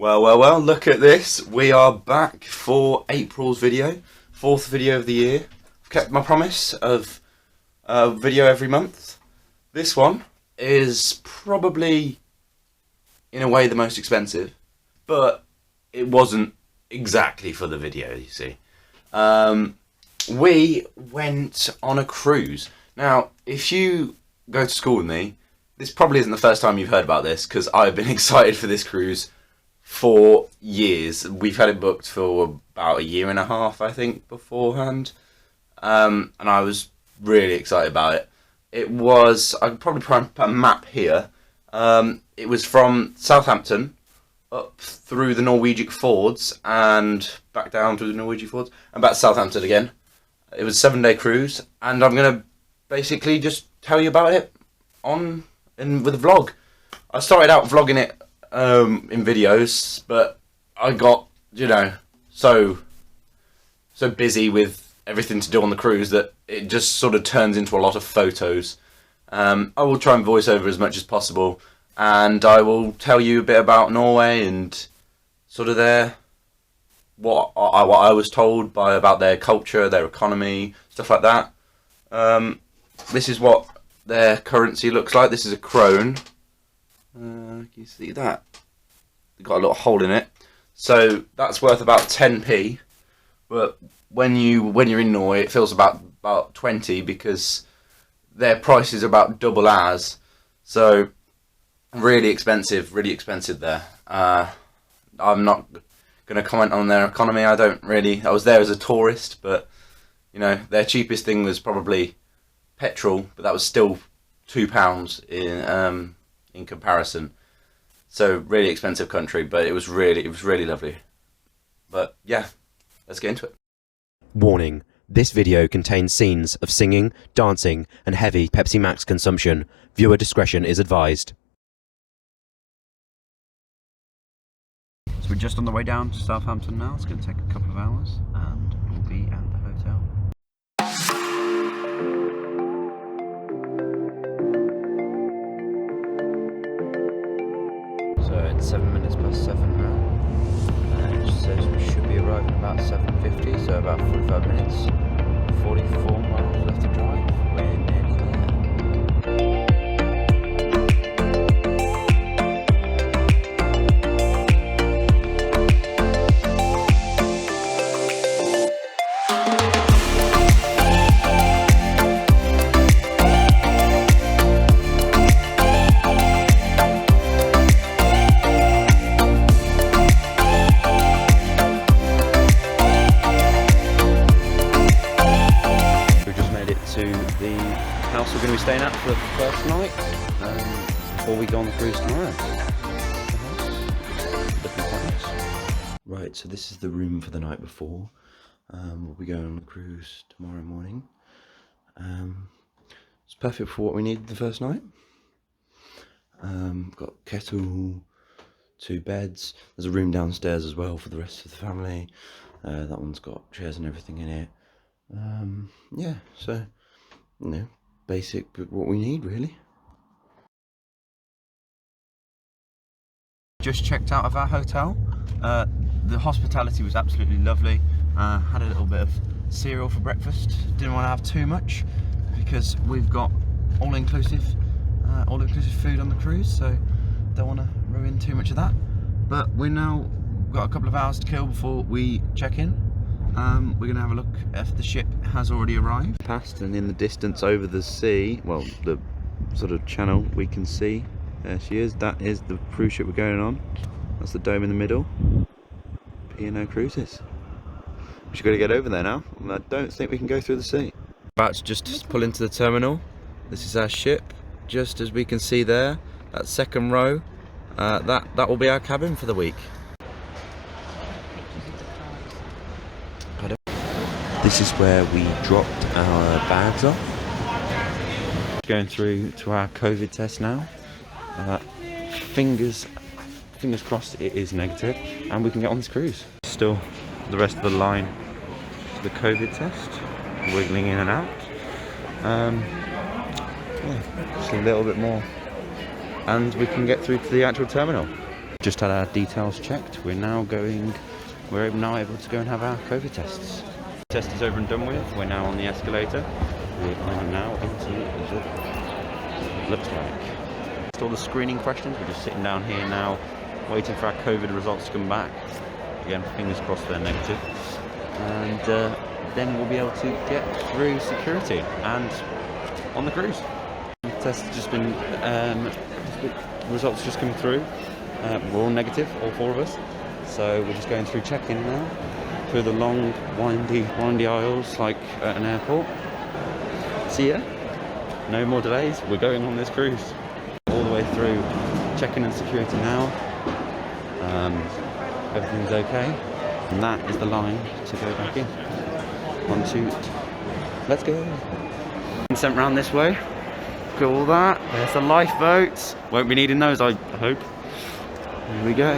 Well, look at this. We are back for April's video. 4th video of the year. I've kept my promise of a video every month. This one is probably, in a way, the most expensive, but it wasn't exactly for the video, you see. We went on a cruise. Now, if you go to school with me, this probably isn't the first time you've heard about this, because I've been excited for this cruise for years. We've had it booked for about a year and a half, I think, beforehand. And I was really excited about it. It was, I could probably put a map here. It was from Southampton up through the Norwegian Fords and back down through the Norwegian Fords and back to Southampton again. It was a 7-day cruise, and I'm going to basically just tell you about it with a vlog. I started out vlogging it in videos, but I got, so busy with everything to do on the cruise that it just sort of turns into a lot of photos. I will try and voice over as much as possible, and I will tell you a bit about Norway and sort of what I was told about their culture, their economy, stuff like that. This is what their currency looks like. This is a krone. Can you see that? It's got a little hole in it. So that's worth about 10p. But when you're in Norway, it feels about 20, because their price is about double ours. So really expensive there. I'm not going to comment on their economy. I was there as a tourist, but their cheapest thing was probably petrol, but that was still £2 in comparison. So really expensive country, but it was really lovely. But yeah, let's get into it. Warning: this video contains scenes of singing, dancing, and heavy Pepsi Max consumption. Viewer discretion is advised. So we're just on the way down to Southampton now. It's going to take a couple of hours, and we'll be at the hotel. So it's 7 minutes past 7 now. It says we should be arriving about 7:50, so about 45 minutes. 44 miles left to drive. We're nearly there. We're going to be staying at for the first night before we go on the cruise tomorrow. Looking quite nice. Right, so this is the room for the night before. We'll be going on the cruise tomorrow morning. It's perfect for what we need the first night. Got a kettle, 2 beds. There's a room downstairs as well for the rest of the family. That one's got chairs and everything in it. Yeah, so basic, what we need really. Just checked out of our hotel. The hospitality was absolutely lovely. Had a little bit of cereal for breakfast. Didn't want to have too much because we've got all-inclusive food on the cruise, so don't want to ruin too much of that. But we've got a couple of hours to kill before we check in. We're going to have a look if the ship has already arrived. Past, and in the distance over the sea, well, the sort of channel, we can see, there she is. That is the cruise ship we're going on. That's the dome in the middle. P&O Cruises. We've just got to get over there now. I don't think we can go through the sea. About to just pull into the terminal. This is our ship, just as we can see there. That second row, that will be our cabin for the week. This is where we dropped our bags off. Going through to our COVID test now. Fingers crossed it is negative and we can get on this cruise. Still the rest of the line to the COVID test, wiggling in and out. Yeah, just a little bit more and we can get through to the actual terminal. just had our details checked. We're now able to go and have our COVID tests. Test is over and done with. We're now on the escalator. We are now into the, looks like, all the screening questions. We're just sitting down here now, waiting for our COVID results to come back. Again, fingers crossed they're negative. And then we'll be able to get through security and on the cruise. The test has just been, results just come through. We're all negative, all 4 of us. So we're just going through check-in now, through the long, windy aisles like at an airport. See ya. No more delays. We're going on this cruise all the way through check-in and security now. Everything's okay, and that is the line to go back in. 1, 2, let's go. Sent round this way. Look at all that. There's the lifeboats. Won't be needing those, I hope. Here we go.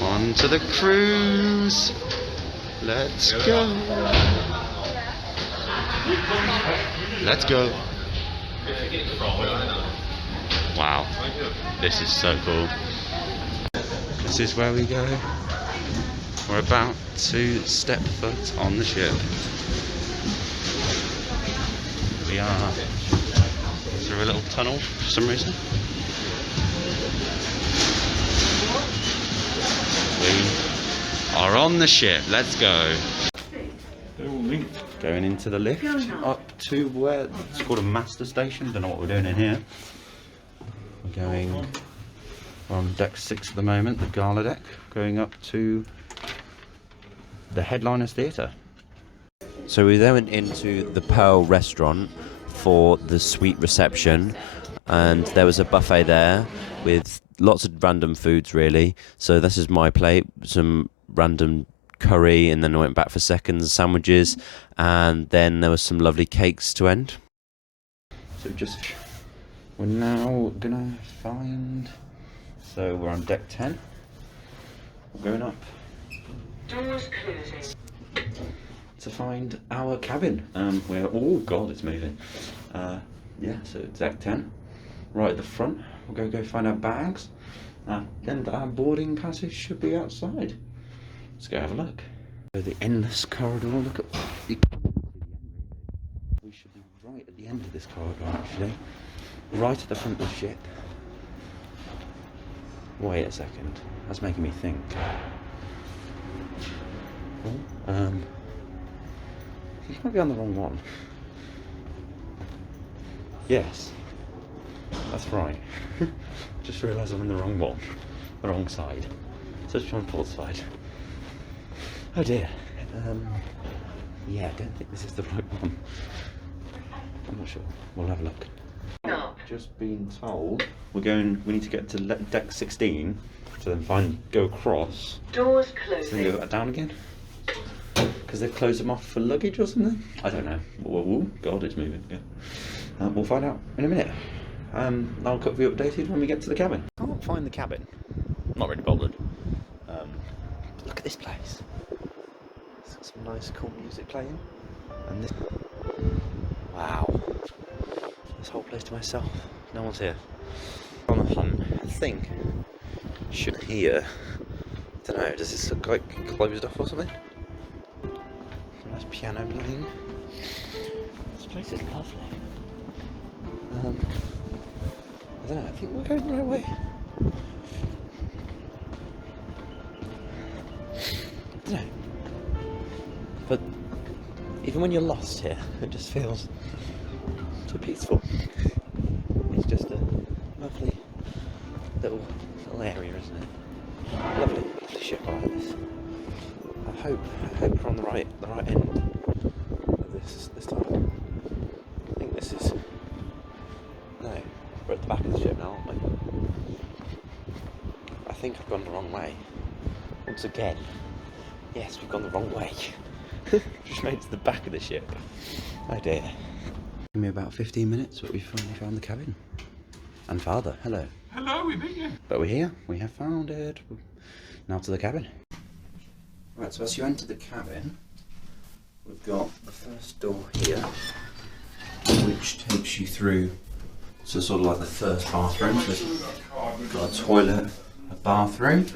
On to the cruise. Let's go. Let's go. Wow, this is so cool. This is where we go. We're about to step foot on the ship. We are through a little tunnel for some reason. We are on the ship. Let's go. Going into the lift up to where it's called a master station. Don't know what we're doing in here. We're on deck 6 at the moment, the gala deck, going up to the Headliners Theatre. So we then went into the Pearl restaurant for the suite reception, and there was a buffet there with lots of random foods really. So this is my plate, some random curry, and then I went back for seconds, sandwiches, and then there was some lovely cakes to end. So we're now gonna find, so we're on deck 10. We're going up. Doors closing. To find our cabin. We're, oh god, it's moving. Yeah, so deck 10. Right at the front. We'll go find our bags. And our boarding passage should be outside. Let's go have a look. So the endless corridor, look at the we should be right at the end of this corridor actually. Right at the front of the ship. Wait a second. That's making me think. Oh, you might be on the wrong one. Yes. That's right. Just realised I'm on the wrong one. The wrong side. So it's on port side. Oh dear. Yeah, I don't think this is the right one. I'm not sure. We'll have a look. No. Just been told we need to get to deck 16 to then go across. Doors closing. So then go down again. Because they've closed them off for luggage or something? I don't know. Oh god, it's moving. Yeah. We'll find out in a minute. I'll keep you updated when we get to the cabin. I can't find the cabin. I'm not really bothered. Look at this place. It's got some nice cool music playing. And this... Wow. This whole place to myself. No one's here. On the hunt, I think. Should hear. I don't know, does this look like closed off or something? Nice piano playing. This place is lovely. I don't know, I think we're going the right way. I don't know. But even when you're lost here, it just feels so peaceful. It's just a lovely little area, isn't it? Lovely ship, I like this. I hope we're on the right end of this time. I think this is... No, we're at the back of the ship now, aren't we? I think I've gone the wrong way. Once again. Yes, we've gone the wrong way. Just made it to the back of the ship. Oh dear. Give me about 15 minutes, but we finally found the cabin. And Father, hello. Hello, we beat you. But we're here. We have found it. Now to the cabin. Right, so as you enter the cabin, we've got the first door here, which takes you through to sort of like the first bathroom. So we've got a toilet, a bathroom.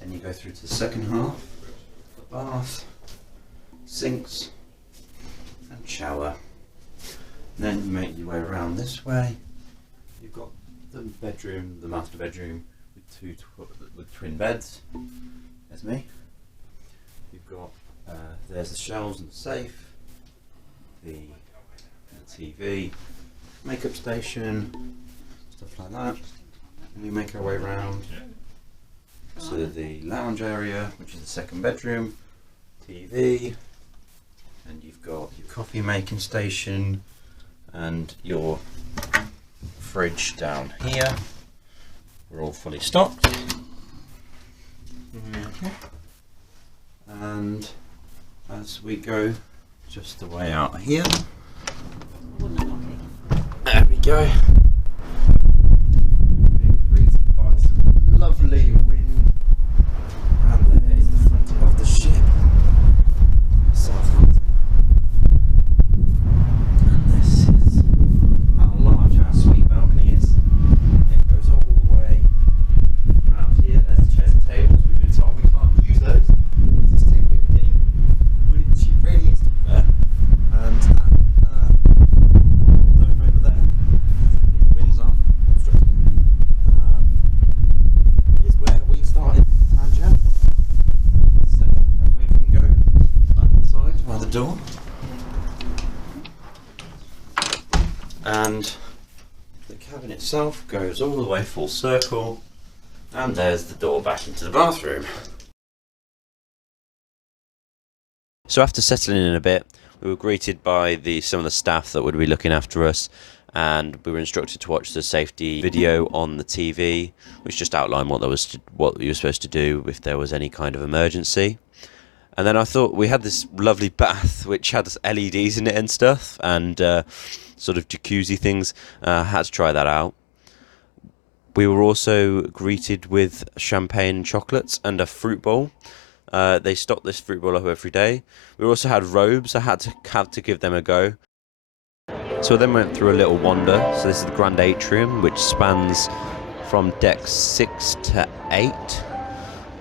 Then you go through to the second half, the bath, sinks, and shower. Then you make your way around this way. You've got the bedroom, the master bedroom, with twin beds. There's me. You've got there's the shelves and the safe, the TV, makeup station, stuff like that. And we make our way around to the lounge area, which is the second bedroom, TV, and you've got your coffee making station and your fridge down here. We're all fully stocked. Okay. And as we go just the way out here, there we go. Greeted by some lovely wind, and there is the front of the ship, Southampton. And this is how large our sweet balcony is. It goes all the way around here. There's chairs and tables. We've been told we can't use those. It's too windy. Which it really is, to be fair. And dome over there, the winds aren't obstructing, is where we started our journey. So we can go back inside by the door. And the cabin itself goes all the way full circle, and there's the door back into the bathroom. So after settling in a bit, we were greeted by some of the staff that would be looking after us, and we were instructed to watch the safety video on the TV, which just outlined what you were supposed to do if there was any kind of emergency. And then I thought we had this lovely bath which had LEDs in it and stuff, and sort of jacuzzi things. Had to try that out. We were also greeted with champagne and chocolates and a fruit bowl. They stock this fruit bowl up every day. We also had robes. I had to give them a go. So I then went through a little wander. So this is the Grand Atrium, which spans from decks 6 to 8.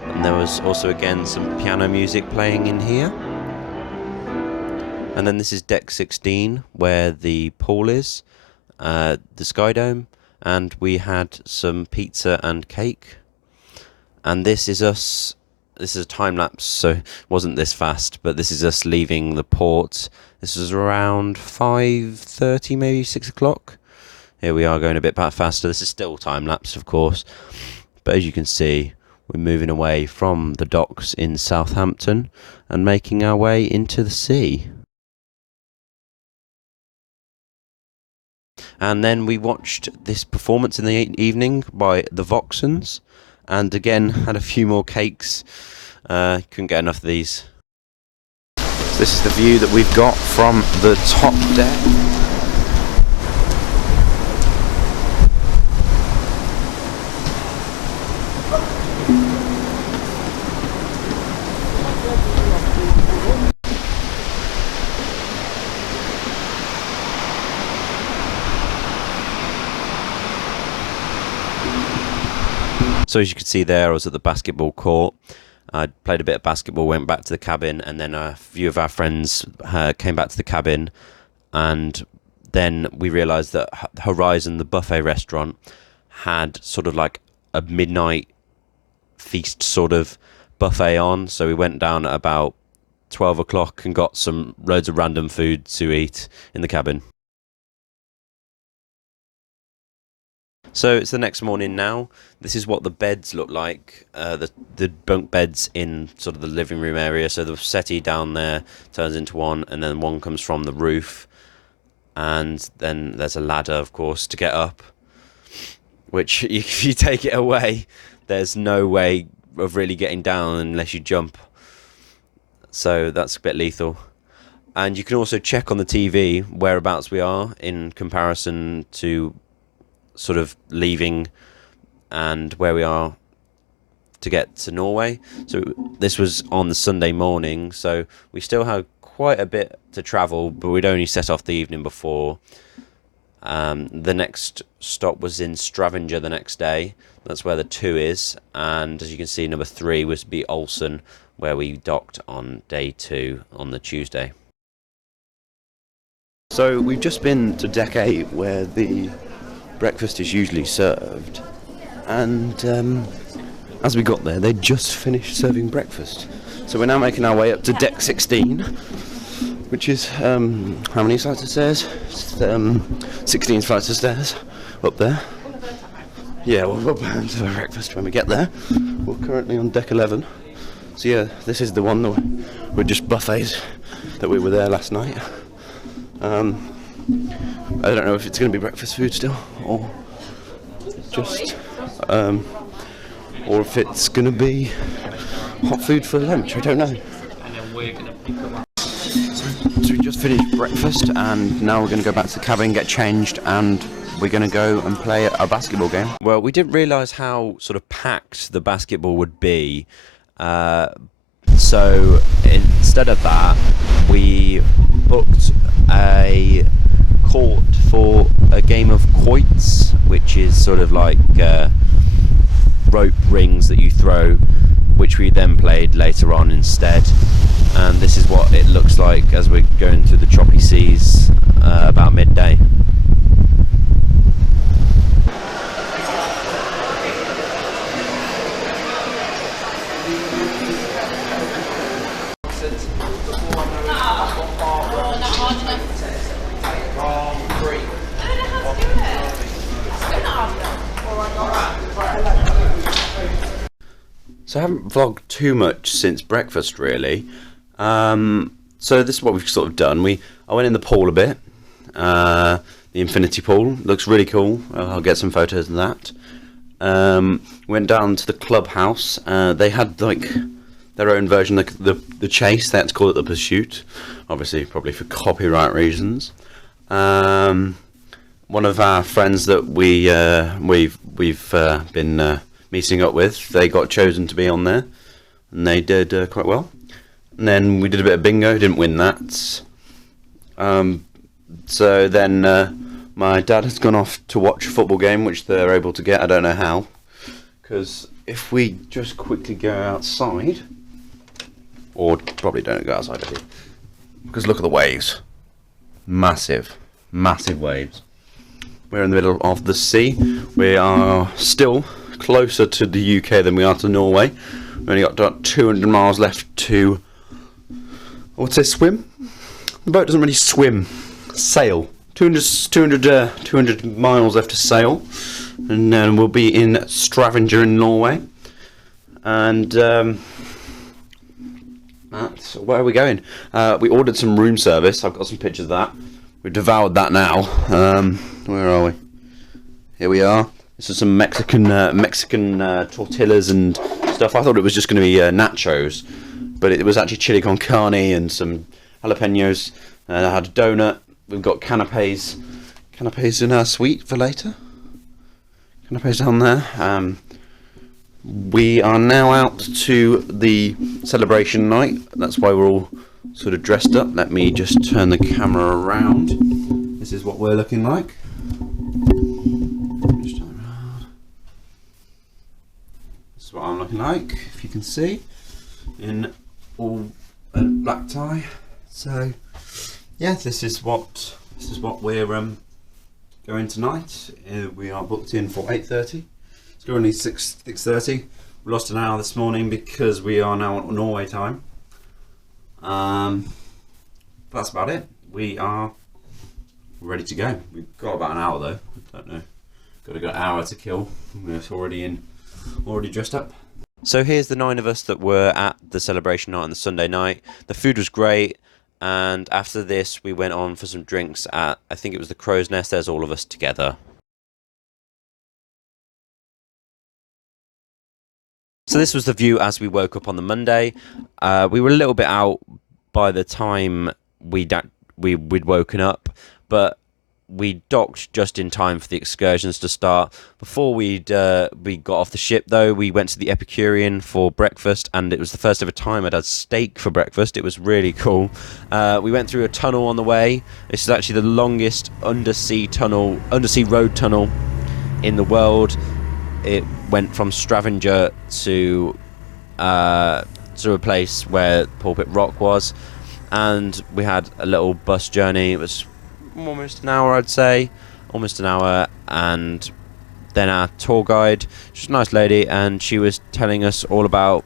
And there was also again some piano music playing in here. And then this is deck 16, where the pool is, the Sky Dome, and we had some pizza and cake. And this is us. This is a time lapse, so it wasn't this fast, but this is us leaving the port. This was around 5:30, maybe 6 o'clock. Here we are going a bit faster. This is still time lapse, of course, but as you can see, we're moving away from the docks in Southampton and making our way into the sea. And then we watched this performance in the evening by the Voxens, and again had a few more cakes. Couldn't get enough of these. So this is the view that we've got from the top deck. So as you can see there, I was at the basketball court. I played a bit of basketball, went back to the cabin, and then a few of our friends came back to the cabin, and then we realised that Horizon, the buffet restaurant, had sort of like a midnight feast sort of buffet on. So we went down at about 12 o'clock and got loads of random food to eat in the cabin. So it's the next morning now. This is what the beds look like, the bunk beds in sort of the living room area. So the settee down there turns into one, and then one comes from the roof. And then there's a ladder, of course, to get up, which if you take it away, there's no way of really getting down unless you jump. So that's a bit lethal. And you can also check on the TV whereabouts we are in comparison to sort of leaving and where we are to get to Norway. So this was on the Sunday morning, so we still had quite a bit to travel, but we'd only set off the evening before. The next stop was in Stavanger the next day. That's where the 2 is, and as you can see, number 3 was to be Aalesund, where we docked on day 2 on the Tuesday. So we've just been to deck 8, where the breakfast is usually served, and as we got there, they just finished serving breakfast. So we're now making our way up to deck 16, which is how many flights of stairs? 16 flights of stairs up there. Yeah, we'll go back to breakfast when we get there. We're currently on deck 11. So yeah, this is the one that with just buffets that we were there last night. I don't know if it's going to be breakfast food still, or just, or if it's going to be hot food for lunch. I don't know. So we just finished breakfast, and now we're going to go back to the cabin, get changed, and we're going to go and play a basketball game. Well, we didn't realise how sort of packed the basketball would be. So instead of that, we booked a court for a game of quoits, which is sort of like rope rings that you throw, which we then played later on instead. And this is what it looks like as we're going through the choppy seas about midday. So I haven't vlogged too much since breakfast, really. So this is what we've sort of done. I went in the pool a bit. The infinity pool looks really cool. I'll get some photos of that. Went down to the clubhouse. They had like their own version, the chase. They had to call it the pursuit, obviously probably for copyright reasons. One of our friends that we've been meeting up with, they got chosen to be on there, and they did quite well. And then we did a bit of bingo, didn't win that. So then my dad has gone off to watch a football game, which they're able to get. I don't know how, because if we just quickly go outside, or probably don't go outside here, because look at the waves, massive waves. We're in the middle of the sea. We are still closer to the UK than we are to Norway. We've only got about 200 miles left to, I would say, swim. The boat doesn't really swim, sail. 200 miles left to sail, and then we'll be in Stavanger in Norway. And that's where are we going? We ordered some room service. I've got some pictures of that. We've devoured that now. Where are we? Here we are. This is some Mexican tortillas and stuff. I thought it was just going to be nachos, but it was actually chili con carne and some jalapenos. I had a donut. We've got canapes in our suite for later. Canapes down there. We are now out to the celebration night. That's why we're all sort of dressed up. Let me just turn the camera around. This is what we're looking like. Just turn around. This is what I'm looking like, if you can see, in all a black tie. So yeah, this is what we're going tonight. We are booked in for 8:30. It's currently 6:30. We lost an hour this morning because we are now on Norway time. That's about it. We are ready to go. We've got about an hour though. I don't know. Got an hour to kill. We're already dressed up. So here's the 9 of us that were at the celebration night on the Sunday night. The food was great, and after this we went on for some drinks at, I think it was the Crow's Nest. There's all of us together. So this was the view as we woke up on the Monday. We were a little bit out by the time we'd woken up, but we docked just in time for the excursions to start. Before we got off the ship, though, we went to the Epicurean for breakfast, and it was the first ever time I'd had steak for breakfast. It was really cool. We went through a tunnel on the way. This is actually the longest undersea road tunnel in the world. It went from Stavanger to a place where Pulpit Rock was, and we had a little bus journey. It was almost an hour, I'd say, almost an hour, and then our tour guide, she's a nice lady, and she was telling us all about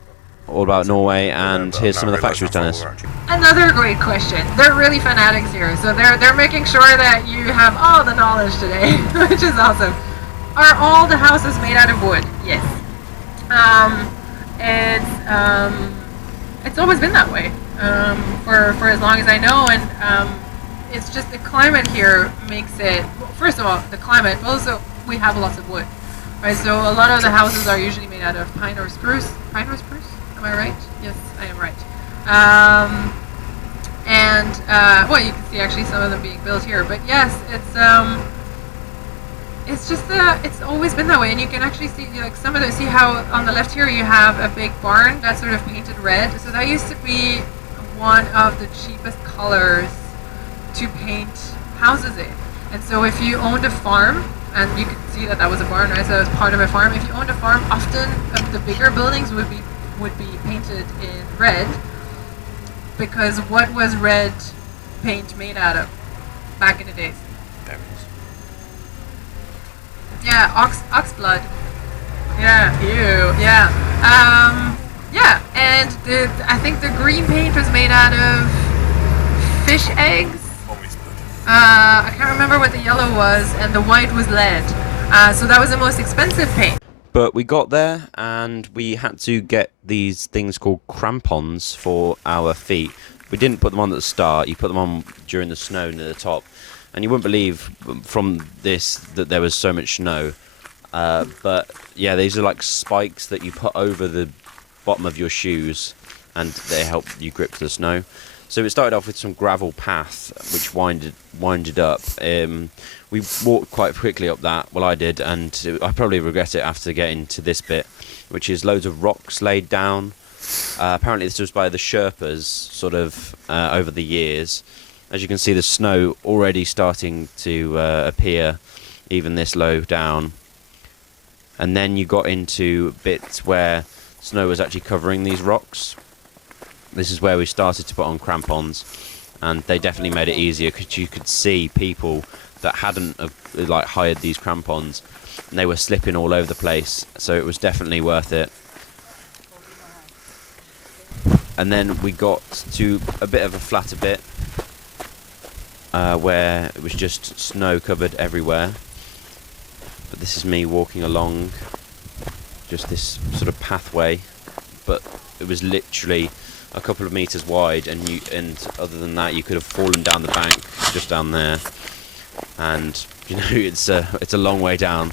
Norway, and here's some of the facts she was telling us. Another great question. They're really fanatics here, so they're making sure that you have all the knowledge today, which is awesome. Are all the houses made out of wood? Yes. It's always been that way for as long as I know, and it's just the climate here makes it, first of all, the climate, but also we have lots of wood, right? So a lot of the houses are usually made out of pine or spruce. Pine or spruce? Am I right? Yes, I am right. Well, you can see actually some of them being built here, but yes, it's just it's always been that way, and you can actually see, like, some of the, see how on the left here you have a big barn that's sort of painted red. So that used to be one of the cheapest colors to paint houses in. And so if you owned a farm, and you could see that that was a barn, right? So that was part of a farm. If you owned a farm, often the bigger buildings would be painted in red, because what was red paint made out of back in the days? Yeah, ox blood. Yeah, ew. Yeah. Yeah, and I think the green paint was made out of fish eggs. I can't remember what the yellow was, and the white was lead. So that was the most expensive paint. But we got there, and we had to get these things called crampons for our feet. We didn't put them on at the start. You put them on during the snow near the top. And you wouldn't believe from this that there was so much snow. But yeah, these are like spikes that you put over the bottom of your shoes, and they help you grip the snow. So it started off with some gravel path which winded up. We walked quite quickly up that. Well, I did, and I probably regret it after getting to this bit, which is loads of rocks laid down. Apparently this was by the Sherpas sort of over the years. As you can see, the snow already starting to appear, even this low down. And then you got into bits where snow was actually covering these rocks. This is where we started to put on crampons, and they definitely made it easier, because you could see people that hadn't like hired these crampons, and they were slipping all over the place. So it was definitely worth it. And then we got to a bit of a flatter bit, where it was just snow covered everywhere. But this is me walking along just this sort of pathway, but it was literally a couple of meters wide, and other than that you could have fallen down the bank just down there. And you know, it's a long way down,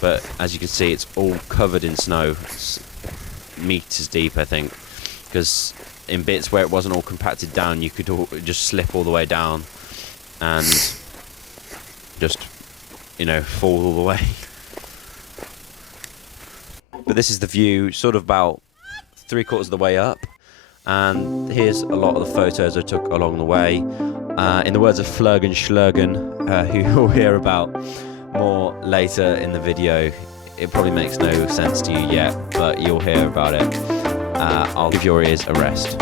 but as you can see, it's all covered in snow. It's meters deep, I think, because in bits where it wasn't all compacted down, you could just slip all the way down and just, you know, fall all the way. But this is the view, sort of about 3/4 of the way up, and here's a lot of the photos I took along the way. In the words of Phlurgan Shlurgan, who you'll hear about more later in the video, it probably makes no sense to you yet, but you'll hear about it. I'll give your ears a rest.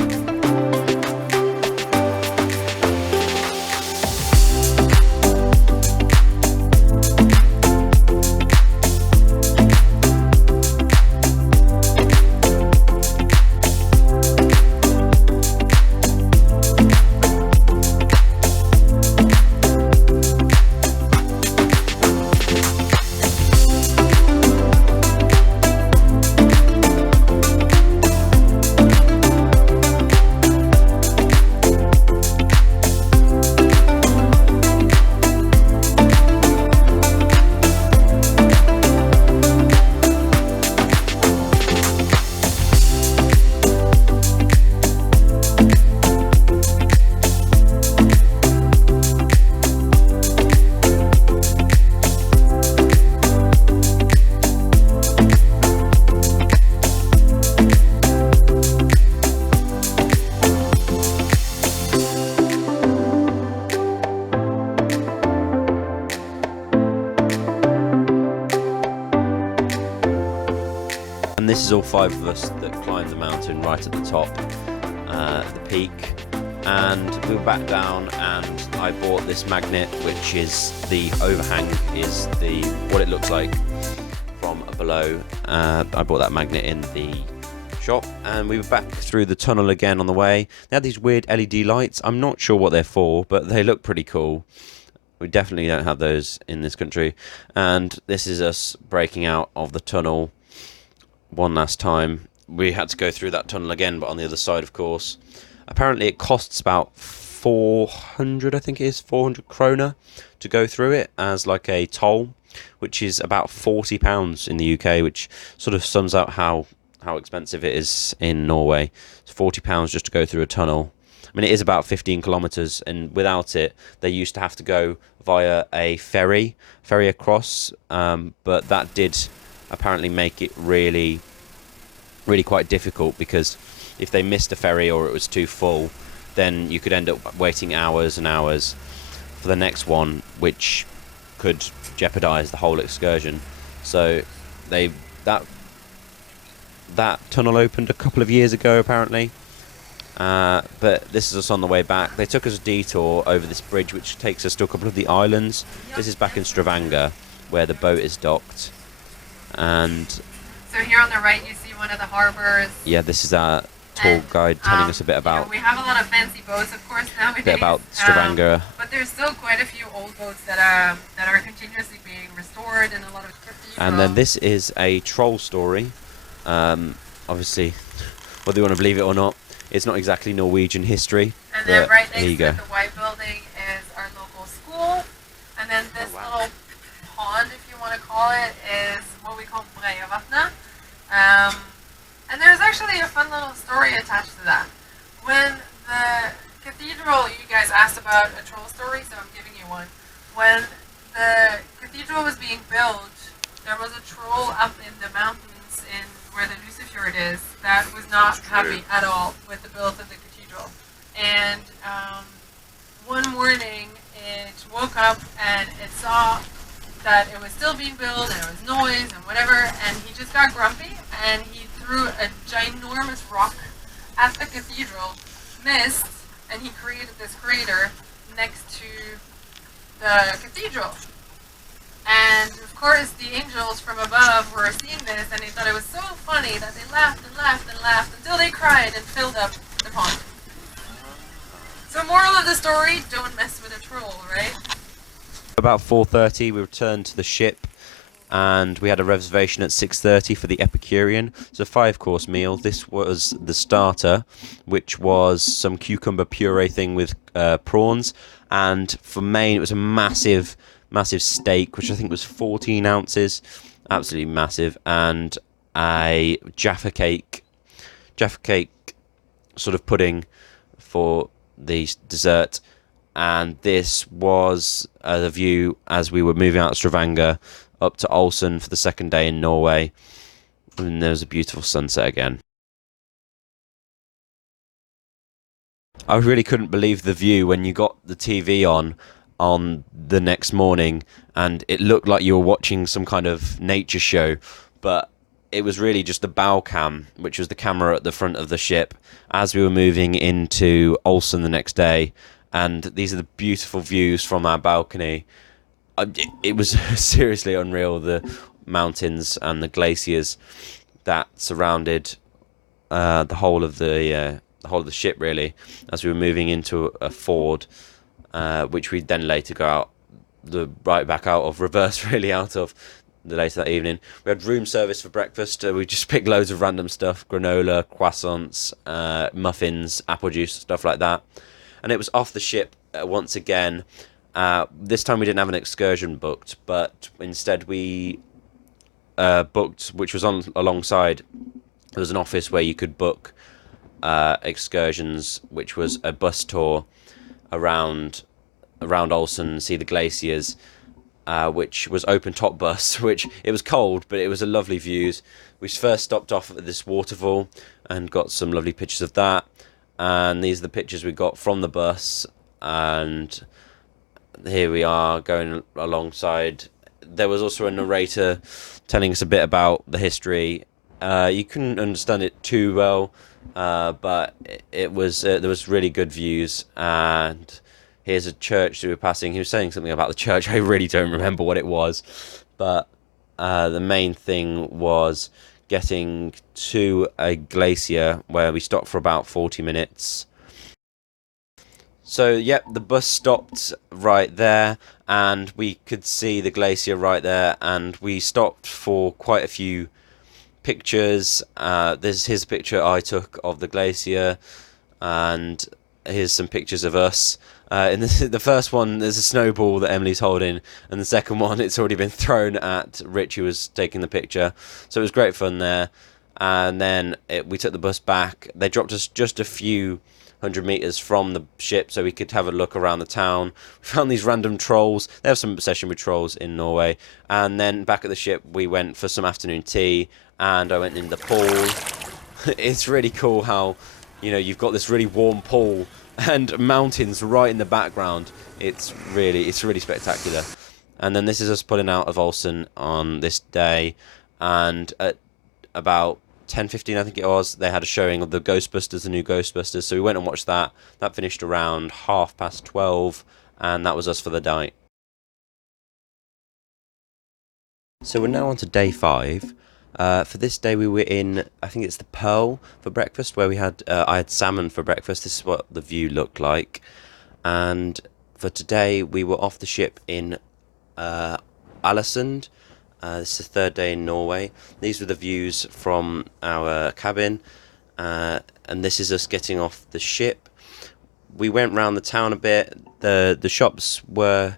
is all 5 of us that climbed the mountain right at the top, the peak, and we were back down, and I bought this magnet, which is the overhang, is the what it looks like from below. I bought that magnet in the shop, and we were back through the tunnel again on the way. They had these weird LED lights. I'm not sure what they're for, but they look pretty cool. We definitely don't have those in this country. And this is us breaking out of the tunnel one last time. We had to go through that tunnel again, but on the other side, of course. Apparently it costs about 400, I think it is, 400 kroner to go through it as like a toll, which is about £40 in the UK, which sort of sums out how expensive it is in Norway. It's £40 just to go through a tunnel. I mean, it is about 15 kilometers, and without it, they used to have to go via a ferry across, but that did apparently make it really quite difficult, because if they missed a ferry or it was too full, then you could end up waiting hours and hours for the next one, which could jeopardize the whole excursion. So that tunnel opened a couple of years ago apparently, but this is us on the way back. They took us a detour over this bridge which takes us to a couple of the islands. This is back in Stavanger where the boat is docked, and so here on the right you see one of the harbors. Yeah, this is our tour guide telling us a bit about, we have a lot of fancy boats, of course, nowadays. A bit about Stavanger. But there's still quite a few old boats that are continuously being restored, and a lot of cathedrals. And then this is a troll story. Obviously, whether you want to believe it or not, it's not exactly Norwegian history. And then right next to go. the white building is our local school. And then this little pond, if you want to call it, is what we call Breievatnet. And there's actually a fun little story attached to that. When the cathedral, you guys asked about a troll story, so I'm giving you one. When the cathedral was being built, there was a troll up in the mountains in where the Lusefjord is that was not happy at all with the build of the cathedral. And one morning it woke up and it saw that it was still being built and there was noise and whatever, and he just got grumpy and he threw a ginormous rock at the cathedral, missed, and he created this crater next to the cathedral. And of course the angels from above were seeing this, and they thought it was so funny that they laughed and laughed and laughed until they cried and filled up the pond. So moral of the story, don't mess with a troll, right? About 4:30 we returned to the ship, and we had a reservation at 6:30 for the Epicurean. It's a 5-course meal. This was the starter, which was some cucumber puree thing with prawns, and for main it was a massive steak, which I think was 14 ounces, absolutely massive, and a Jaffa cake sort of pudding for the dessert. And this was the view as we were moving out of Stavanger up to Aalesund for the second day in Norway, and there was a beautiful sunset again. I really couldn't believe the view when you got the TV on the next morning, and it looked like you were watching some kind of nature show, but it was really just the bow cam, which was the camera at the front of the ship, as we were moving into Aalesund the next day. And these are the beautiful views from our balcony. It was seriously unreal, the mountains and the glaciers that surrounded the whole of the ship, really, as we were moving into a ford, which we'd then later go right back out of, reverse really out of later that evening. We had room service for breakfast. We just picked loads of random stuff: granola, croissants, muffins, apple juice, stuff like that. And it was off the ship once again. This time we didn't have an excursion booked, but instead we booked, which was alongside, there was an office where you could book excursions, which was a bus tour around Aalesund, see the glaciers, which was open top bus, which it was cold, but it was a lovely views. We first stopped off at this waterfall and got some lovely pictures of that. And these are the pictures we got from the bus, and here we are going alongside. There was also a narrator telling us a bit about the history You couldn't understand it too well, but it was there was really good views. And here's a church that we were passing. He was saying something about the church. I really don't remember what it was, but the main thing was getting to a glacier where we stopped for about 40 minutes. So, yep, the bus stopped right there, and we could see the glacier right there, and we stopped for quite a few pictures. Here's a picture I took of the glacier, and here's some pictures of us. In the first one, there's a snowball that Emily's holding, and the second one, it's already been thrown at Rich, who was taking the picture. So it was great fun there. And then we took the bus back. They dropped us just a few 100 meters from the ship so we could have a look around the town. We found these random trolls. They have some obsession with trolls in Norway. And then back at the ship, we went for some afternoon tea, and I went in the pool. It's really cool how, you know, you've got this really warm pool and mountains right in the background. It's really spectacular. And then this is us pulling out of Aalesund on this day, and at about 10:15, I think it was, they had a showing of the Ghostbusters, the new Ghostbusters, so we went and watched that. That finished around 12:30, and that was us for the night. So we're now on to day 5. For this day we were in, I think it's the Pearl for breakfast, where we had I had salmon for breakfast. This is what the view looked like. And for today we were off the ship in Aalesund. This is the 3rd day in Norway. These were the views from our cabin, and this is us getting off the ship. We went round the town a bit. The shops were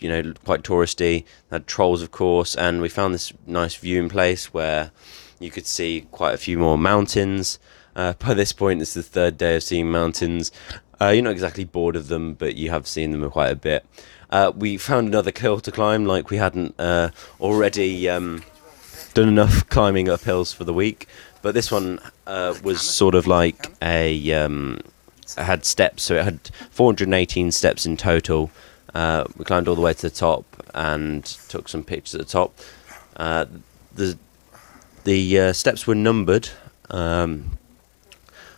you know, quite touristy. They had trolls, of course, and we found this nice viewing place where you could see quite a few more mountains. By this point, it's the 3rd day of seeing mountains. You're not exactly bored of them, but you have seen them quite a bit. We found another hill to climb, like we hadn't already done enough climbing up hills for the week. But this one was sort of like it had steps, so it had 418 steps in total. We climbed all the way to the top and took some pictures at the top. The steps were numbered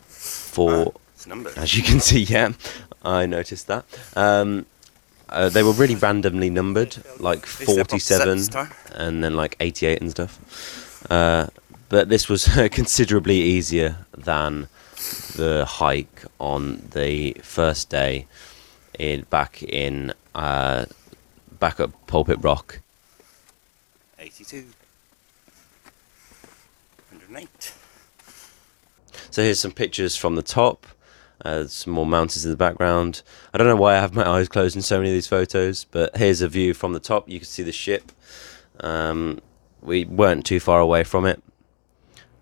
for, as you can see, yeah, I noticed that. They were really randomly numbered, like 47 and then like 88 and stuff. But this was considerably easier than the hike on the first day back at Pulpit Rock. 82. 108. So here's some pictures from the top. Some more mountains in the background. I don't know why I have my eyes closed in so many of these photos, but here's a view from the top. You can see the ship. We weren't too far away from it.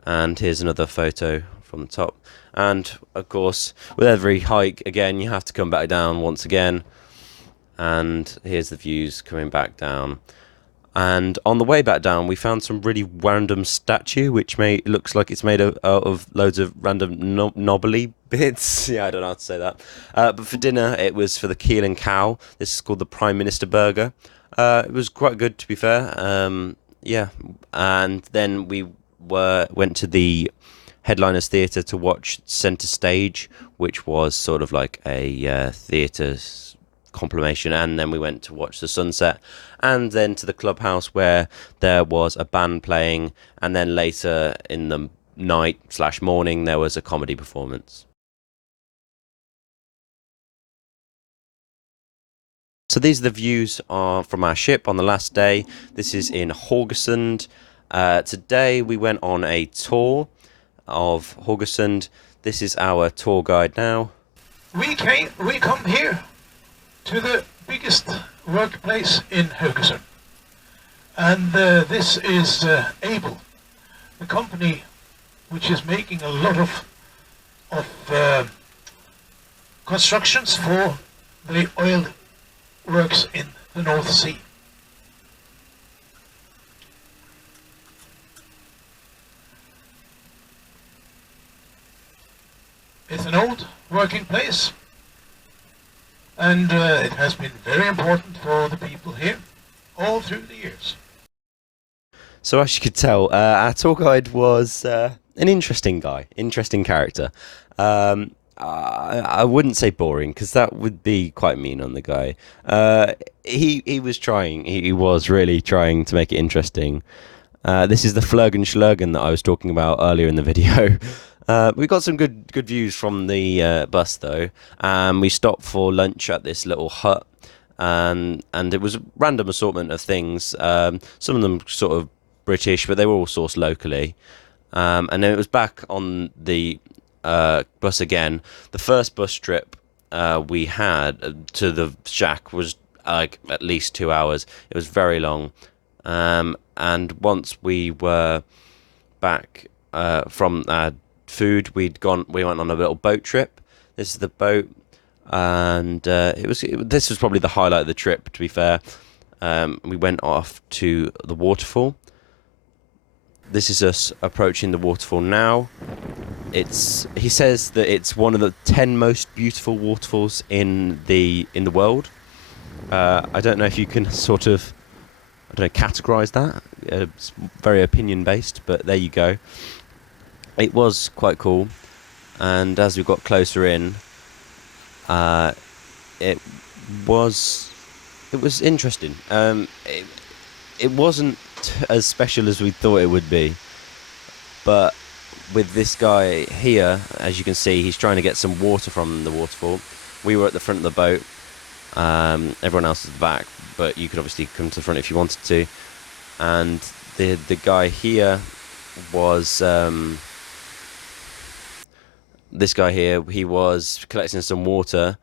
And here's another photo from the top. And of course, with every hike, again, you have to come back down once again. And here's the views coming back down. And on the way back down, we found some really random statue, which looks like it's made out of loads of random knobbly bits. Yeah, I don't know how to say that. But for dinner, it was for the Keel and Cow. This is called the Prime Minister Burger. It was quite good, to be fair. Yeah, and then we went to the Headliners Theatre to watch Centre Stage, which was sort of like a theatre compilation, and then we went to watch the sunset, and then to the clubhouse where there was a band playing, and then later in the night/morning there was a comedy performance. So these are the views from our ship on the last day. This is in Haugesund. Today we went on a tour of Haugesund. This is our tour guide now. We come here to the biggest workplace in Haugesund, and this is Able, the company which is making a lot of constructions for the oil works in the North Sea. It's an old working place, and it has been very important for the people here all through the years. So as you could tell, our tour guide was an interesting guy, interesting character. I wouldn't say boring, because that would be quite mean on the guy. He was trying. He was really trying to make it interesting. This is the Phlurgan Shlurgan that I was talking about earlier in the video. We got some good views from the bus though. We stopped for lunch at this little hut, and it was a random assortment of things. Some of them sort of British, but they were all sourced locally. And then it was back on the bus again. The first bus trip we had to the shack was like at least 2 hours. It was very long. And once we were back from our food, we went on a little boat trip. This is the boat, and this was probably the highlight of the trip, to be fair. We went off to the waterfall. This is us approaching the waterfall now. He says that it's one of the 10 most beautiful waterfalls in the world. I don't know if you can sort of, I don't know, categorise that. It's very opinion based, but there you go. It was quite cool, and as we got closer in, it was interesting. It wasn't as special as we thought it would be, but with this guy here, as you can see, he's trying to get some water from the waterfall. We were at the front of the boat. Everyone else is back, but you could obviously come to the front if you wanted to. And the guy here was this guy here. He was collecting some water,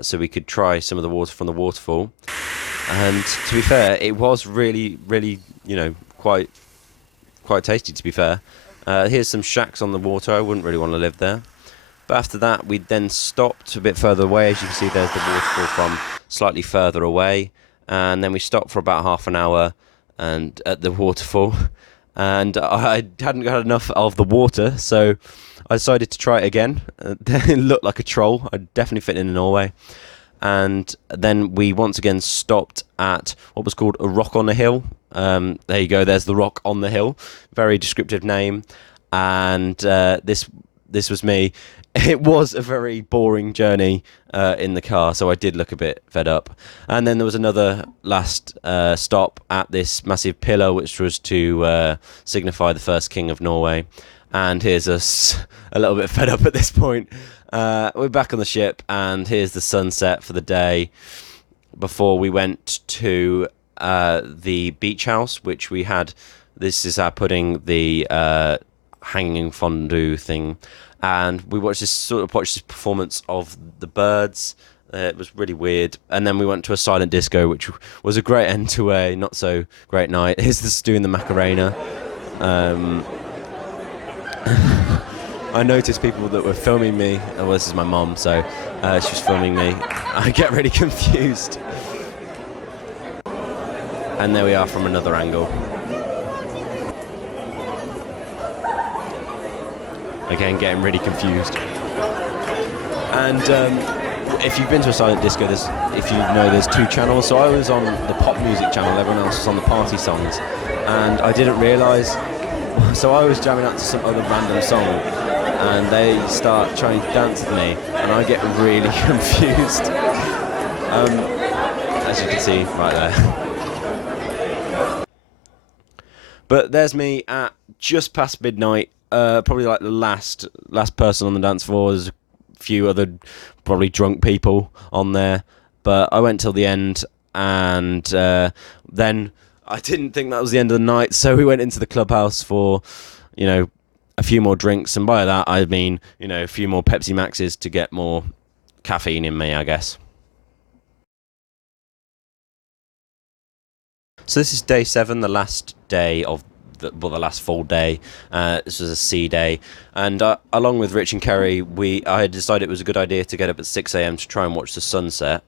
so we could try some of the water from the waterfall. And to be fair, it was really, quite tasty, to be fair. Here's some shacks on the water. I wouldn't really want to live there. But after that, we then stopped a bit further away. As you can see, there's the waterfall from slightly further away. And then we stopped for about half an hour and at the waterfall. And I hadn't got enough of the water, so I decided to try it again. It looked like a troll. I'd definitely fit in Norway. And then we once again stopped at what was called a rock on the hill. There you go, there's the rock on the hill. Very descriptive name. And this was me. It was a very boring journey in the car, so I did look a bit fed up. And then there was another last stop at this massive pillar, which was to signify the first king of Norway. And here's us a little bit fed up at this point. We're back on the ship, and here's the sunset for the day before we went to the beach house, which we had. This is our pudding, the hanging fondue thing. And we watched this performance of the birds. It was really weird. And then we went to a silent disco, which was a great end to a not so great night. Here's this doing the Macarena. I noticed people that were filming me. Oh, well, this is my mom, so she was filming me. I get really confused. And there we are from another angle. Again, getting really confused. And if you've been to a silent disco, there's two channels. So I was on the pop music channel, everyone else was on the party songs. And I didn't realise, so I was jamming out to some other random song, and they start trying to dance with me, and I get really confused. As you can see right there. But there's me at just past midnight. Probably like the last person on the dance floor. There's a few other probably drunk people on there, but I went till the end, and then I didn't think that was the end of the night, so we went into the clubhouse for, a few more drinks, and by that I mean, a few more Pepsi Maxes to get more caffeine in me, I guess. So this is day 7, the last day of the last full day. This was a sea day, and along with Rich and Kerry, I had decided it was a good idea to get up at 6 a.m. to try and watch the sunset,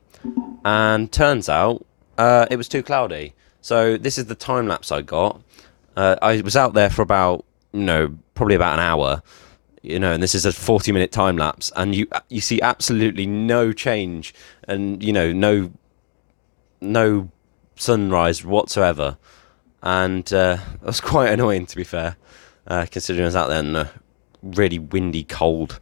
and turns out it was too cloudy. So this is the time lapse I got. I was out there for about probably about an hour, and this is a 40-minute time lapse, and you see absolutely no change, and no sunrise whatsoever. and that was quite annoying, to be fair, considering I was out there in the really windy, cold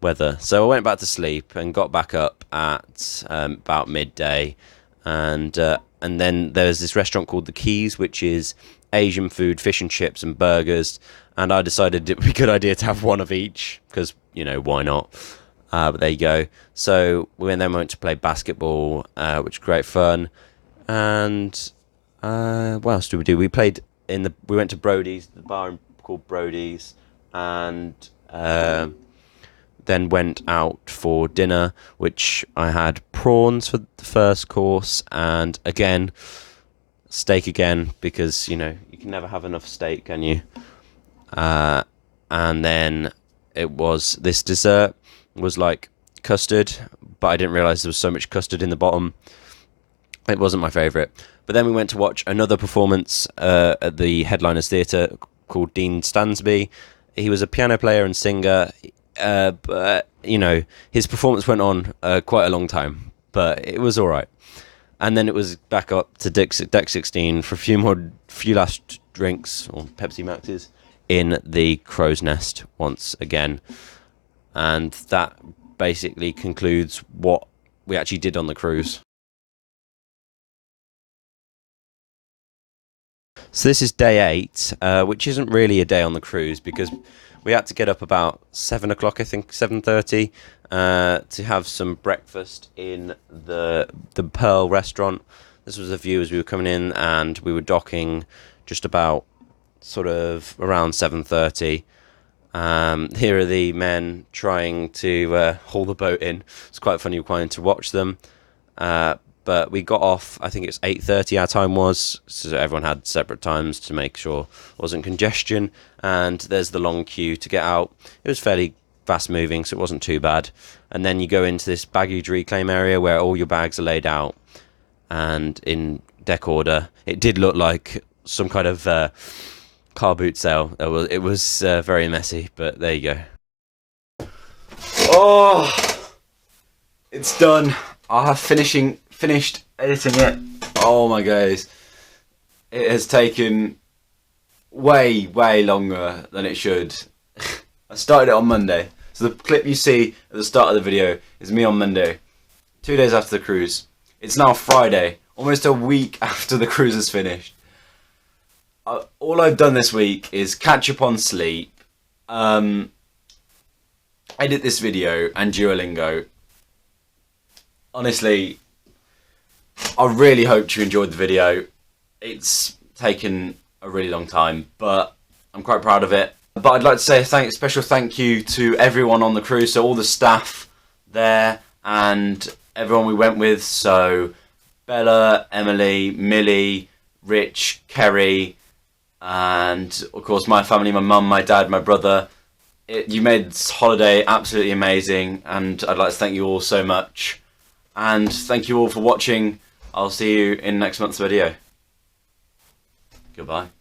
weather. So I went back to sleep and got back up at about midday, and then there's this restaurant called The Keys, which is Asian food, fish and chips and burgers, and I decided it would be a good idea to have one of each, because, you know, why not? But there you go. So we went to play basketball, which was great fun. And what else did we do? We went to Brody's, the bar called Brody's, and then went out for dinner, which I had prawns for the first course, and again, steak again, because, you know, you can never have enough steak, can you? And then it was, this dessert was like custard, but I didn't realise there was so much custard in the bottom. It wasn't my favourite. But then we went to watch another performance at the Headliners Theatre called Dean Stansby. He was a piano player and singer, but, you know, his performance went on quite a long time, but it was all right. And then it was back up to deck 16 for a few last drinks, or Pepsi Maxes, in the Crow's Nest once again. And that basically concludes what we actually did on the cruise. So this is day 8, which isn't really a day on the cruise, because we had to get up about 7 o'clock, I think, 7:30, to have some breakfast in the Pearl restaurant. This was the view as we were coming in, and we were docking just about sort of around 7:30. Here are the men trying to haul the boat in. It's quite funny to watch them. But we got off, I think it was 8:30 our time was, so everyone had separate times to make sure there wasn't congestion. And there's the long queue to get out. It was fairly fast moving, so it wasn't too bad. And then you go into this baggage reclaim area where all your bags are laid out and in deck order. It did look like some kind of car boot sale. It was very messy, but there you go. Oh, it's done. I have finished editing it. Oh my gosh, it has taken way longer than it should. I started it on Monday, so the clip you see at the start of the video is me on Monday, 2 days after the cruise. It's now Friday, almost a week after the cruise is finished. All I've done this week is catch up on sleep, edit this video, and Duolingo. Honestly, I really hoped you enjoyed the video. It's taken a really long time, but I'm quite proud of it. But I'd like to say a special thank you to everyone on the cruise, so all the staff there and everyone we went with. So Bella, Emily, Millie, Rich, Kerry, and of course my family, my mum, my dad, my brother. You made this holiday absolutely amazing, and I'd like to thank you all so much. And thank you all for watching. I'll see you in next month's video. Goodbye.